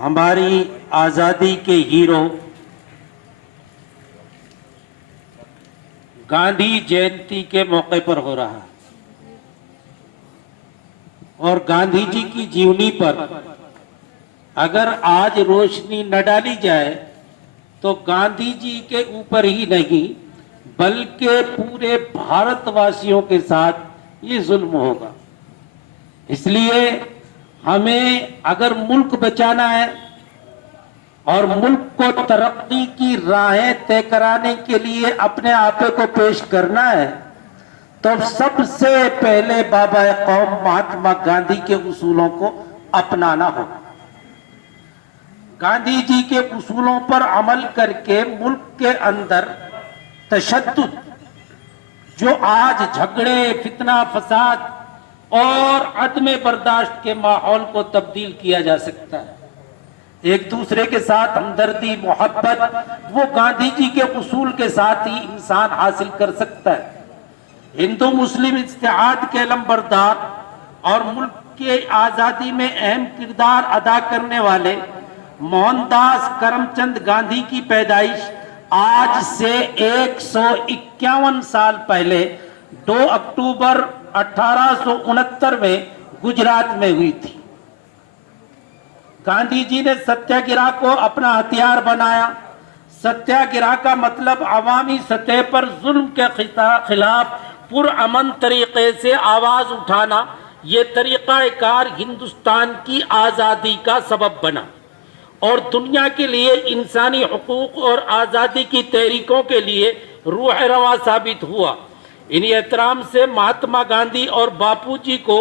ہماری آزادی کے ہیرو گاندھی جینتی کے موقع پر ہو رہا ہے اور گاندھی جی کی جیونی پر اگر آج روشنی نہ ڈالی جائے تو گاندھی جی کے اوپر ہی نہیں بلکہ پورے بھارت واسیوں کے ساتھ یہ ظلم ہوگا۔ اس لیے ہمیں اگر ملک بچانا ہے اور ملک کو ترقی کی راہیں طے کرانے کے لیے اپنے آپ کو پیش کرنا ہے تو سب سے پہلے بابا قوم مہاتما گاندھی کے اصولوں کو اپنانا ہوگا۔ گاندھی جی کے اصولوں پر عمل کر کے ملک کے اندر تشدد جو آج جھگڑے، فتنہ فساد اور عدم برداشت کے ماحول کو تبدیل کیا جا سکتا ہے۔ ایک دوسرے کے ساتھ ہمدردی، محبت وہ گاندھی جی کے اصول کے ساتھ ہی انسان حاصل کر سکتا ہے۔ ہندو مسلم اتحاد کے علمبردار اور ملک کی آزادی میں اہم کردار ادا کرنے والے موہن داس کرم چند گاندھی کی پیدائش آج سے 151 سال پہلے 2 اکتوبر 1869 میں گجرات میں ہوئی تھی۔ گاندھی جی نے ستیہ گرہ کو اپنا ہتھیار بنایا۔ ستیہ گرہ کا مطلب عوامی سطح پر ظلم کے خلاف پرامن طریقے سے آواز اٹھانا۔ یہ طریقہ کار ہندوستان کی آزادی کا سبب بنا اور دنیا کے لیے انسانی حقوق اور آزادی کی تحریکوں کے لیے روح رواں ثابت ہوا۔ انہی احترام سے مہاتما گاندھی اور باپو جی کو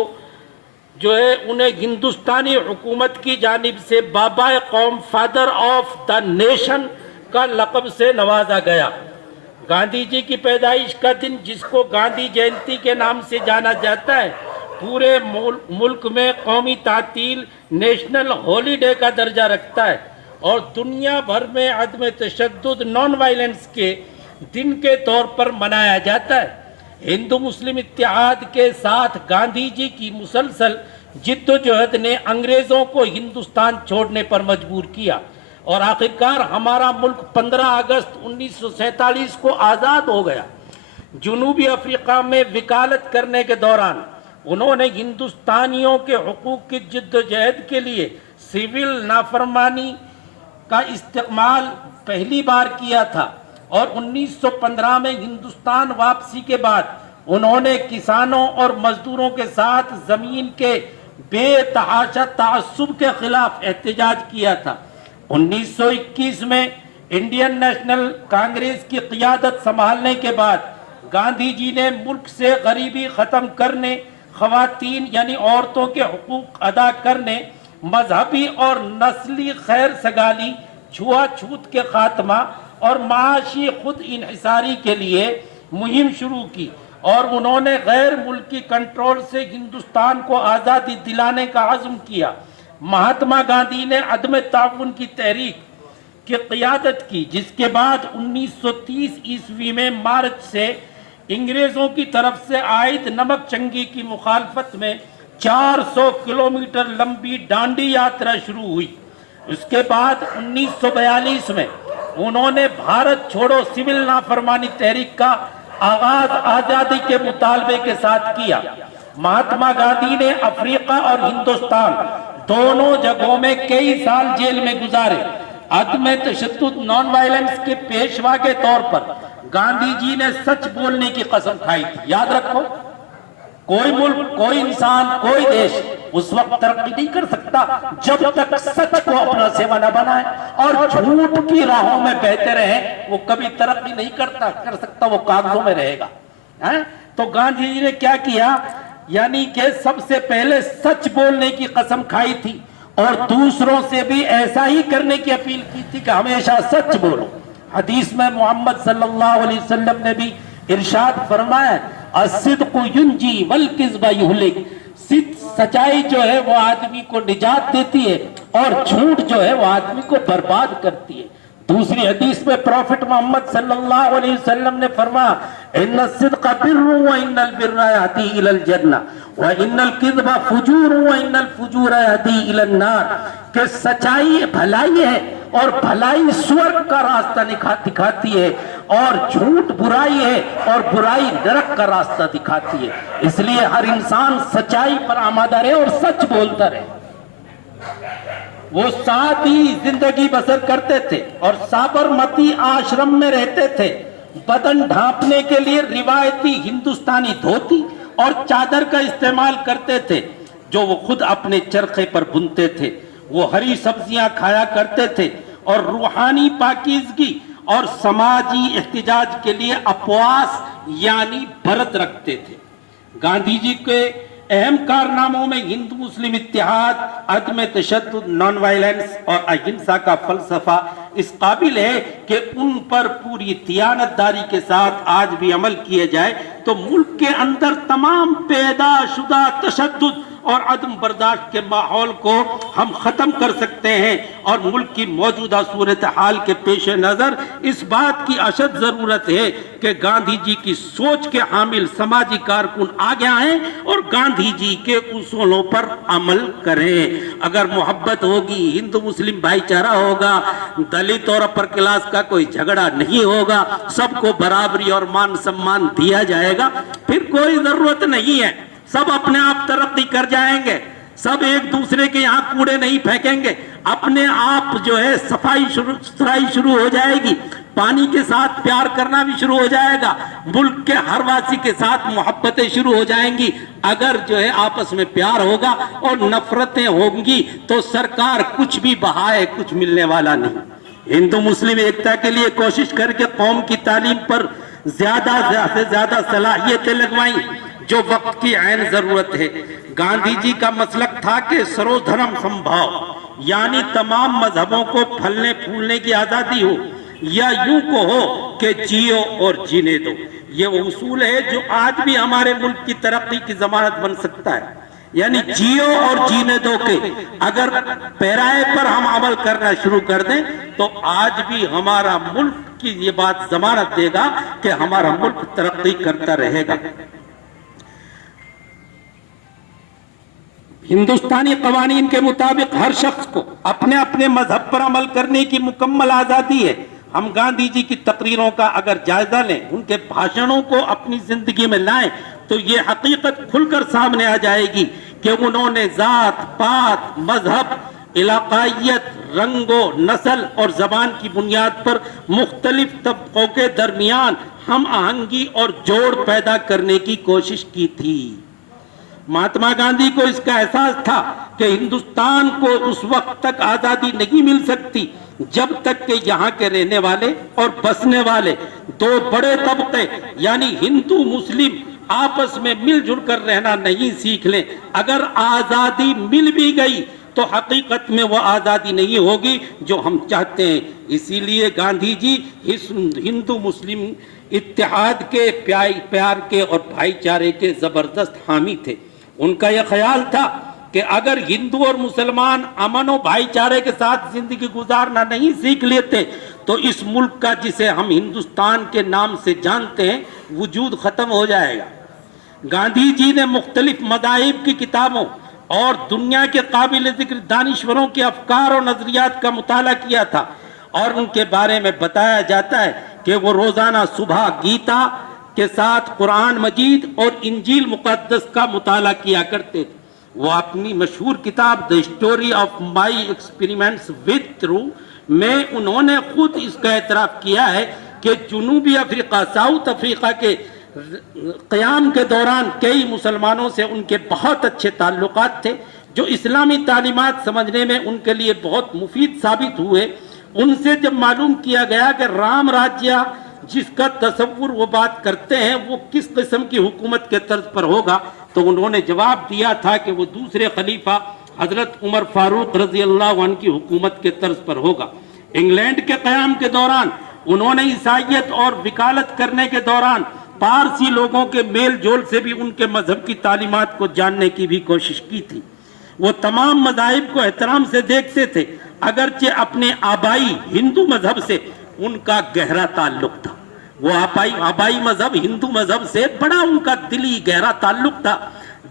انہیں ہندوستانی حکومت کی جانب سے بابا قوم، فادر آف دا نیشن کا لقب سے نوازا گیا۔ گاندھی جی کی پیدائش کا دن، جس کو گاندھی جینتی کے نام سے جانا جاتا ہے، پورے ملک میں قومی تعطیل، نیشنل ہولی ڈے کا درجہ رکھتا ہے اور دنیا بھر میں عدم تشدد، نان وائلنس کے دن کے طور پر منایا جاتا ہے۔ ہندو مسلم اتحاد کے ساتھ گاندھی جی کی مسلسل جد و جہد نے انگریزوں کو ہندوستان چھوڑنے پر مجبور کیا اور آخرکار ہمارا ملک 15 اگست 1947 کو آزاد ہو گیا۔ جنوبی افریقہ میں وکالت کرنے کے دوران انہوں نے ہندوستانیوں کے حقوق کی جد و جہد کے لیے سول نافرمانی کا استعمال پہلی بار کیا تھا اور 1915 میں ہندوستان واپسی کے بعد انہوں نے کسانوں اور مزدوروں کے ساتھ زمین کے بے تحاشا تعصب کے خلاف احتجاج کیا تھا۔ 1921 میں انڈین نیشنل کانگریس کی قیادت سنبھالنے کے بعد گاندھی جی نے ملک سے غریبی ختم کرنے، خواتین یعنی عورتوں کے حقوق ادا کرنے، مذہبی اور نسلی خیر سگالی، چھوا چھوت کے خاتمہ اور معاشی خود انحصاری کے لیے مہم شروع کی اور انہوں نے غیر ملکی کنٹرول سے ہندوستان کو آزادی دلانے کا عزم کیا۔ مہاتما گاندھی نے عدم تعاون کی تحریک کی قیادت کی، جس کے بعد 1930 عیسوی میں مارچ سے انگریزوں کی طرف سے عائد نمک چنگی کی مخالفت میں 400 کلومیٹر لمبی ڈانڈی یاترا شروع ہوئی۔ اس کے بعد 1942 میں انہوں نے بھارت چھوڑو سول نافرمانی تحریک کا آغاز آزادی کے مطالبے کے ساتھ کیا۔ مہاتما گاندھی نے افریقہ اور ہندوستان دونوں جگہوں میں کئی سال جیل میں گزارے۔ عدم تشدد، نان وائلنس کے پیشوا کے طور پر گاندھی جی نے سچ بولنے کی قسم کھائی تھی۔ یاد رکھو، کوئی ملک، کوئی انسان، کوئی دیش اس وقت ترقی نہیں کر سکتا جب تک سچ کو اپنا سیوا نہ بنائے اور جھوٹ کی راہوں میں بہتے رہے، وہ کبھی ترقی نہیں کر سکتا، وہ کاغذوں میں رہے گا۔ تو گاندھی جی نے کیا کیا؟ یعنی کہ سب سے پہلے سچ بولنے کی قسم کھائی تھی اور دوسروں سے بھی ایسا ہی کرنے کی اپیل کی تھی کہ ہمیشہ سچ بولو۔ حدیث میں محمد صلی اللہ علیہ وسلم نے بھی ارشاد فرمایا، الصدق ینجی والکذب یہلک، سچائی جو ہے وہ آدمی کو نجات دیتی ہے اور جھوٹ جو ہے وہ آدمی کو برباد کرتی ہے۔ دوسری حدیث میں پروفٹ محمد صلی اللہ علیہ وسلم نے فرمایا ان الصدق بر وان البر یہدی الی الجنہ وان الکذب فجور وان الفجور یہدی الی النار، کہ سچائی بھلائی ہے اور بھلائی سورگ کا راستہ دکھاتی ہے، اور جھوٹ برائی ہے اور برائی نرک کا راستہ دکھاتی ہے۔ اس لیے ہر انسان سچائی پر آمادہ رہے اور سچ بولتا رہے۔ وہ سادی زندگی بسر کرتے تھے اور سابرمتی آشرم میں رہتے تھے۔ بدن ڈھانپنے کے لیے روایتی ہندوستانی دھوتی اور چادر کا استعمال کرتے تھے جو وہ خود اپنے چرخے پر بنتے تھے۔ وہ ہری سبزیاں کھایا کرتے تھے اور روحانی پاکیزگی اور سماجی احتجاج کے لیے اپواس یعنی برت رکھتے تھے۔ گاندھی جی کے اہم کارناموں میں ہندو مسلم اتحاد، عدم تشدد، نان وائلنس اور اہنسا کا فلسفہ اس قابل ہے کہ ان پر پوری دیانتداری کے ساتھ آج بھی عمل کیا جائے تو ملک کے اندر تمام پیدا شدہ تشدد اور عدم برداشت کے ماحول کو ہم ختم کر سکتے ہیں، اور ملک کی موجودہ صورتحال کے پیش نظر اس بات کی اشد ضرورت ہے کہ گاندھی جی کی سوچ کے حامل سماجی کارکن آگے آئیں اور گاندھی جی کے اصولوں پر عمل کریں۔ اگر محبت ہوگی، ہندو مسلم بھائی چارہ ہوگا، دلت اور اپر کلاس کا کوئی جھگڑا نہیں ہوگا، سب کو برابری اور مان سمان دیا جائے گا، پھر کوئی ضرورت نہیں ہے، سب اپنے آپ ترقی کر جائیں گے، سب ایک دوسرے کے یہاں کوڑے نہیں پھینکیں گے، اپنے آپ جو ہے صفائی ستھرائی شروع ہو جائے گی، پانی کے ساتھ پیار کرنا بھی شروع ہو جائے گا، ملک کے ہر واسی کے ساتھ محبتیں شروع ہو جائیں گی۔ اگر جو ہے آپس میں پیار ہوگا اور نفرتیں ہوں گی تو سرکار کچھ بھی بہائے کچھ ملنے والا نہیں۔ ہندو مسلم ایکتا کے لیے کوشش کر کے قوم کی تعلیم پر زیادہ سے زیادہ صلاحیتیں لگوائیں جو وقت کی عین ضرورت ہے۔ گاندھی جی کا مسلک تھا کہ سرو دھرم سمبھاؤ، یعنی تمام مذہبوں کو پھلنے پھولنے کی آزادی ہو، یا یوں کو ہو کہ جیو اور جینے دو۔ یہ وہ اصول ہے جو آج بھی ہمارے ملک کی ترقی کی ضمانت بن سکتا ہے، یعنی جیو اور جینے دو کے اگر پیرائے پر ہم عمل کرنا شروع کر دیں تو آج بھی ہمارا ملک کی یہ بات ضمانت دے گا کہ ہمارا ملک ترقی کرتا رہے گا۔ ہندوستانی قوانین کے مطابق ہر شخص کو اپنے اپنے مذہب پر عمل کرنے کی مکمل آزادی ہے۔ ہم گاندھی جی کی تقریروں کا اگر جائزہ لیں، ان کے بھاشنوں کو اپنی زندگی میں لائیں تو یہ حقیقت کھل کر سامنے آ جائے گی کہ انہوں نے ذات پات، مذہب، علاقائیت، رنگ و نسل اور زبان کی بنیاد پر مختلف طبقوں کے درمیان ہم آہنگی اور جوڑ پیدا کرنے کی کوشش کی تھی۔ مہاتما گاندھی کو اس کا احساس تھا کہ ہندوستان کو اس وقت تک آزادی نہیں مل سکتی جب تک کہ یہاں کے رہنے والے اور بسنے والے دو بڑے طبقے یعنی ہندو مسلم آپس میں مل جل کر رہنا نہیں سیکھ لیں۔ اگر آزادی مل بھی گئی تو حقیقت میں وہ آزادی نہیں ہوگی جو ہم چاہتے ہیں۔ اسی لیے گاندھی جی ہندو مسلم اتحاد کے، پیار کے اور بھائی چارے کے زبردست حامی تھے۔ ان کا یہ خیال تھا کہ اگر ہندو اور مسلمان امن و بھائی چارے کے ساتھ زندگی گزارنا نہیں سیکھ لیتے تو اس ملک کا جسے ہم ہندوستان کے نام سے جانتے ہیں وجود ختم ہو جائے گا۔ گاندھی جی نے مختلف مذاہب کی کتابوں اور دنیا کے قابل ذکر دانشوروں کے افکار اور نظریات کا مطالعہ کیا تھا، اور ان کے بارے میں بتایا جاتا ہے کہ وہ روزانہ صبح گیتا کے ساتھ قرآن مجید اور انجیل مقدس کا مطالعہ کیا کرتے تھے۔ وہ اپنی مشہور کتاب the story of my experiments with through میں انہوں نے خود اس کا اعتراف کیا ہے کہ جنوبی افریقہ، ساؤتھ افریقہ کے قیام کے دوران کئی مسلمانوں سے ان کے بہت اچھے تعلقات تھے جو اسلامی تعلیمات سمجھنے میں ان کے لیے بہت مفید ثابت ہوئے۔ ان سے جب معلوم کیا گیا کہ رام راجیہ جس کا تصور وہ بات کرتے ہیں وہ کس قسم کی حکومت کے طرز پر ہوگا تو انہوں نے جواب دیا تھا کہ وہ دوسرے خلیفہ حضرت عمر فاروق رضی اللہ عنہ کی حکومت کے طرز پر ہوگا۔ انگلینڈ کے قیام کے دوران انہوں نے عیسائیت اور وکالت کرنے کے دوران پارسی لوگوں کے میل جول سے بھی ان کے مذہب کی تعلیمات کو جاننے کی بھی کوشش کی تھی۔ وہ تمام مذاہب کو احترام سے دیکھتے تھے۔ اگرچہ اپنے آبائی ہندو مذہب سے ان کا گہرا تعلق تھا، وہ آبائی مذہب ہندو مذہب سے بڑا ان کا دلی گہرا تعلق تھا،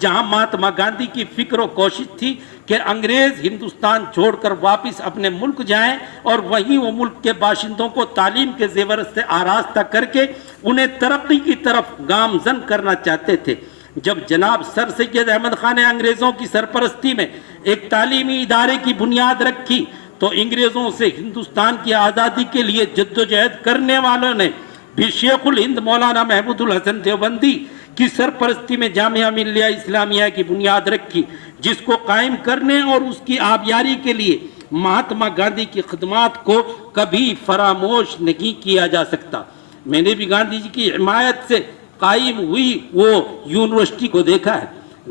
جہاں مہاتما گاندھی کی فکر و کوشش تھی کہ انگریز ہندوستان چھوڑ کر واپس اپنے ملک جائیں اور وہیں وہ ملک کے باشندوں کو تعلیم کے زیور سے آراستہ کر کے انہیں ترقی کی طرف گامزن کرنا چاہتے تھے۔ جب جناب سر سید احمد خان نے انگریزوں کی سرپرستی میں ایک تعلیمی ادارے کی بنیاد رکھی تو انگریزوں سے ہندوستان کی آزادی کے لیے جدوجہد کرنے والوں نے بھی شیخ الہند مولانا محمود الحسن دیوبندی کی سرپرستی میں جامعہ ملیہ اسلامیہ کی بنیاد رکھی، جس کو قائم کرنے اور اس کی آبیاری کے لیے مہاتما گاندھی کی خدمات کو کبھی فراموش نہیں کیا جا سکتا۔ میں نے بھی گاندھی جی کی حمایت سے قائم ہوئی وہ یونیورسٹی کو دیکھا ہے۔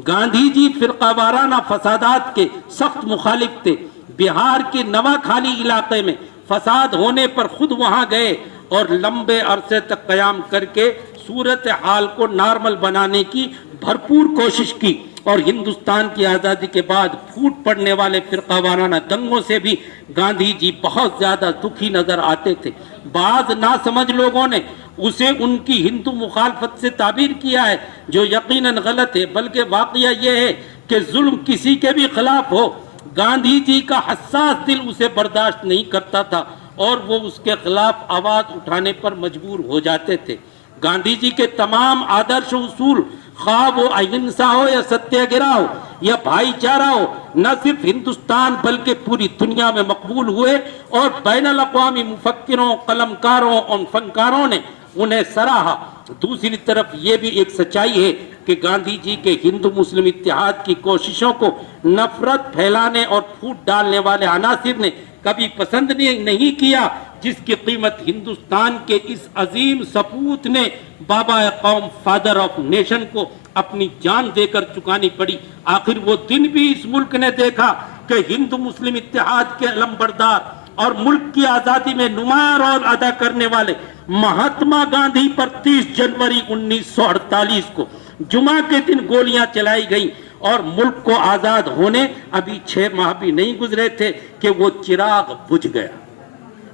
گاندھی جی فرقہ وارانہ فسادات کے سخت مخالف تھے۔ بہار کے نواکھالی علاقے میں فساد ہونے پر خود وہاں گئے اور لمبے عرصے تک قیام کر کے صورتحال کو نارمل بنانے کی بھرپور کوشش کی، اور ہندوستان کی آزادی کے بعد پھوٹ پڑنے والے فرقہ وارانہ دنگوں سے بھی گاندھی جی بہت زیادہ دکھی نظر آتے تھے۔ بعض ناسمجھ لوگوں نے اسے ان کی ہندو مخالفت سے تعبیر کیا ہے، جو یقیناً غلط ہے، بلکہ واقعہ یہ ہے کہ ظلم کسی کے بھی خلاف ہو، گاندھی جی کا حساس دل اسے برداشت نہیں کرتا تھا اور وہ اس کے خلاف آواز اٹھانے پر مجبور ہو جاتے تھے۔ گاندھی جی کے تمام آدرش اصول، خواہ وہ اہنسا ہو یا ستیہ گرہ ہو یا بھائی چارہ ہو، نہ صرف ہندوستان بلکہ پوری دنیا میں مقبول ہوئے اور بین الاقوامی مفکروں، قلمکاروں اور فنکاروں نے انہیں سراہا۔ دوسری طرف یہ بھی ایک سچائی ہے کہ گاندھی جی کے ہندو مسلم اتحاد کی کوششوں کو نفرت پھیلانے اور پھوٹ ڈالنے والے عناصر نے کبھی پسند نہیں کیا، جس کی قیمت ہندوستان کے اس عظیم سپوت نے بابا قوم، فادر آف نیشن کو اپنی جان دے کر چکانی پڑی۔ آخر وہ دن بھی اس ملک نے دیکھا کہ ہندو مسلم اتحاد کے علم بردار اور ملک کی آزادی میں نمایاں رول ادا کرنے والے مہاتما گاندھی پر 30 جنوری 1948 کو جمعہ کے دن گولیاں چلائی گئیں، اور ملک کو آزاد ہونے ابھی 6 ماہ بھی نہیں گزرے تھے کہ وہ چراغ بجھ گیا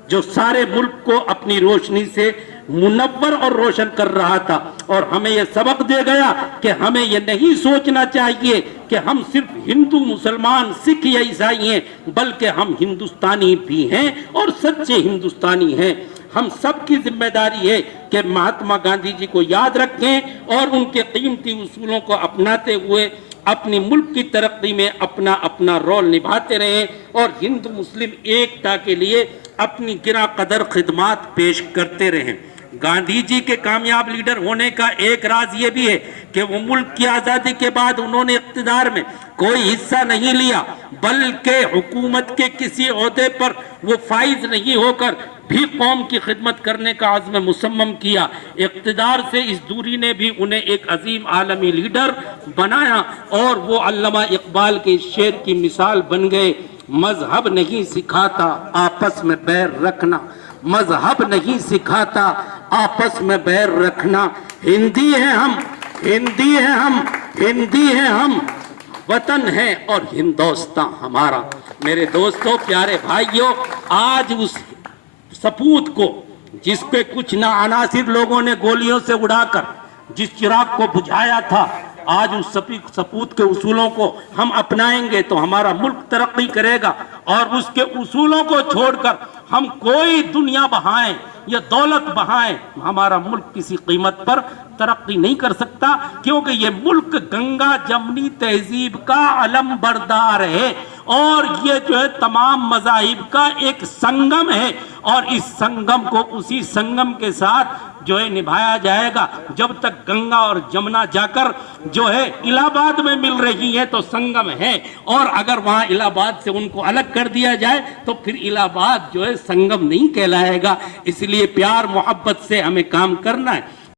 جو سارے ملک کو اپنی روشنی سے منور اور روشن کر رہا تھا، اور ہمیں یہ سبق دے گیا کہ ہمیں یہ نہیں سوچنا چاہیے کہ ہم صرف ہندو، مسلمان، سکھ یا عیسائی ہیں، بلکہ ہم ہندوستانی بھی ہیں اور سچے ہندوستانی ہیں۔ ہم سب کی ذمہ داری ہے کہ مہاتما گاندھی جی کو یاد رکھیں اور ان کے قیمتی اصولوں کو اپناتے ہوئے اپنی ملک کی ترقی میں اپنا رول نبھاتے رہیں اور ہندو مسلم ایکتا کے لیے اپنی گراں قدر خدمات پیش کرتے رہیں۔ گاندھی جی کے کامیاب لیڈر ہونے کا ایک راز یہ بھی ہے کہ وہ ملک کی آزادی کے بعد انہوں نے اقتدار میں کوئی حصہ نہیں لیا، بلکہ حکومت کے کسی عہدے پر وہ فائز نہیں ہو کر بھی قوم کی خدمت کرنے کا عزم مصمم کیا۔ اقتدار سے اس دوری نے بھی انہیں ایک عظیم عالمی لیڈر بنایا، اور وہ علامہ اقبال کے شعر کی مثال بن گئے۔ مذہب نہیں سکھاتا آپس میں بیر رکھنا، مذہب نہیں سکھاتا آپس میں بیر رکھنا، ہندی ہیں ہم، ہندی ہیں ہم، ہندی ہیں ہم، وطن ہے اور ہندوستان ہمارا۔ میرے دوستوں، پیارے بھائیوں، آج اس سپوت کو جس پہ کچھ ناعناصر لوگوں نے گولیوں سے اڑا کر جس چراغ کو بجھایا تھا، آج اس سپوت کے اصولوں کو ہم اپنائیں گے تو ہمارا ملک ترقی کرے گا، اور اس کے اصولوں کو چھوڑ کر ہم کوئی دنیا بہائیں یا دولت بہائیں، ہمارا ملک کسی قیمت پر ترقی نہیں کر سکتا، کیونکہ یہ ملک گنگا جمنی تہذیب کا علم بردار ہے، اور یہ جو ہے تمام مذاہب کا ایک سنگم ہے، اور اس سنگم کو اسی سنگم کے ساتھ جو ہے نبھایا جائے گا۔ جب تک گنگا اور جمنا جا کر جو ہے الہ آباد میں مل رہی ہے تو سنگم ہے، اور اگر وہاں الہ آباد سے ان کو الگ کر دیا جائے تو پھر الہ آباد جو ہے سنگم نہیں کہلائے گا۔ اس لیے پیار محبت سے ہمیں کام کرنا ہے۔